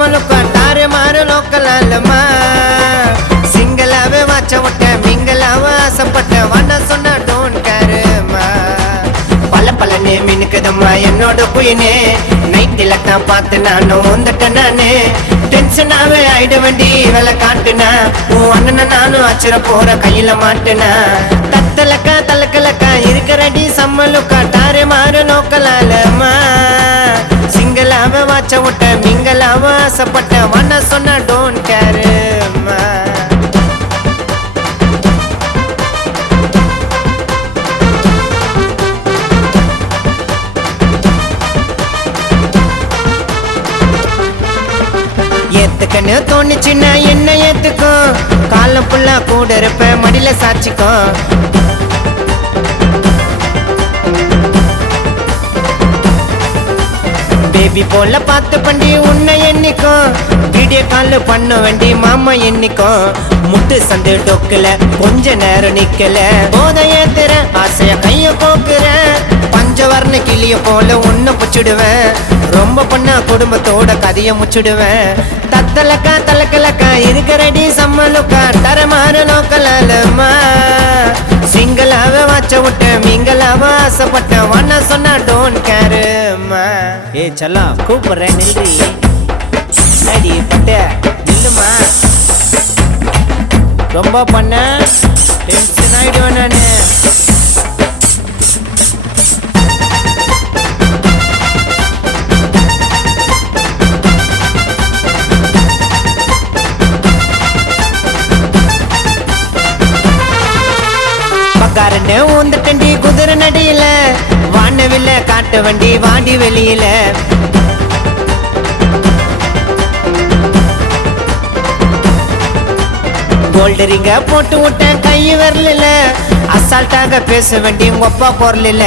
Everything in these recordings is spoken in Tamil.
சம்மலுக்கு தாறு மாறு லோக்கலாலமா சிங்களாவே வாச்ச விட்ட மிங்களாவ ஆசைப்பட்ட வண்ண சொன்ன டோன் கேருமா பல பலனே மினுக்குதம்மா என்னோட குயினே நைட்டில தான் பார்த்து நானும் வந்துட்டேன் நானே டென்ஷனாவே ஆயிட வேண்டி வேலை காட்டுனா உன் அண்ணனை நானும் அச்சுற போற கையில மாட்டுனா தத்தலக்கா தலக்கலக்கா இருக்கிறடி சம்மலுக்கா தாறு மாறு லோக்கலாலமா சிங்களாவ வாச்ச விட்ட மிங்களாவ ஆசைப்பட்ட வண்ண சொன்ன டோன் கேருமா ஏத்துக்கன்னு தோணுச்சுன்னா என்ன ஏத்துக்கோ காலம் புல்லா கூட இருப்ப மடியில சாட்சிக்கோ பேபி போல பார்த்து பண்ணி உன்னை எண்ணிக்கோ வீடியோ கால் பண்ண வேண்டி மாமா எண்ணிக்கோ முட்டு சந்து டொக்குல கொஞ்ச நேரம் நிக்கல போத ஏத்துற ஆசைய கைய போக்குற பஞ்சவர்ண கிளிய போல உன்னை புச்சிடுவேன் ரொம்ப பண்ணா குடும்பத்தோட கதைய முச்சிடுவேன் தத்தலக்கா தலக்கலக்கா இருக்கிறடி சம்மலுக்கா தரமாறு லோக்கலாலமா சிங்களாவ வாச்ச விட்ட மிங்களாவ ஆசைப்பட்ட வண்ண சொன்ன டோன் கேருமா ஏ செல்லம் கூப்பிடுறேன் நில்றி அடி பட்ட நில்லுமா ரொம்ப பண்ண டென்ஷன் ஆயிடுவேன் நானு பக்காரன்னு ஊந்துட்டண்டி குதிரை நடியில வானவில்ல காட்டு வண்டி வாடி வெளியில கோல்டரிங்க போட்டு விட்டேன் கை வரல அசால்ட்டாக பேச வேண்டி ஒப்பா பொருளில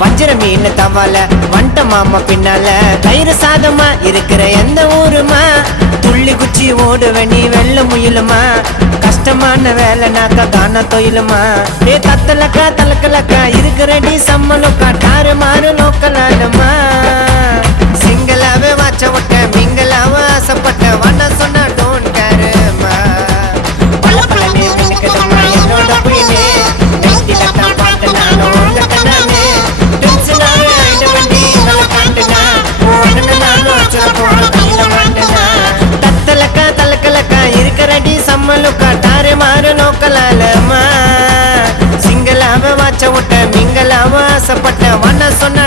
வஞ்சிர மீன் தவால வண்ட மாமா பின்னால தயிர் சாதமா இருக்கிற எந்த ஊருமா துள்ளி குச்சி ஓடுவேன் நீ வெள்ள முயலுமா கஷ்டமான வேலைனாக்கா காண தொயிலுமா ஏ தத்தலக்கா தலக்கலக்கா இருக்கிறடி சம்மலுக்கா தாறு மாறு லோக்கலாலமா சிங்களாவே வாச்ச விட்ட மிங்களாவ ஆசைப்பட்ட வண்ண சொன்ன டோன் கேருமா பல பலனே மினுக்குதம்மா என்னோட குயினே நைட்டில தான் பார்த்து நானும் வந்துட்டேன் நானே டென்ஷனாவே ஆயிட வேண்டி வேலை காட்டுனா உன் அண்ணனை நானும் அச்சுற போற கையில மாட்டுனா தத்தலக்கா தலக்கலக்கா இருக்கிறடி சம்மலுக்கா தாறு மாறு லோக்கலாலமா சிங்களாவ வாச்ச விட்ட மிங்களாவ ஆசைப்பட்ட வண்ண சொன்ன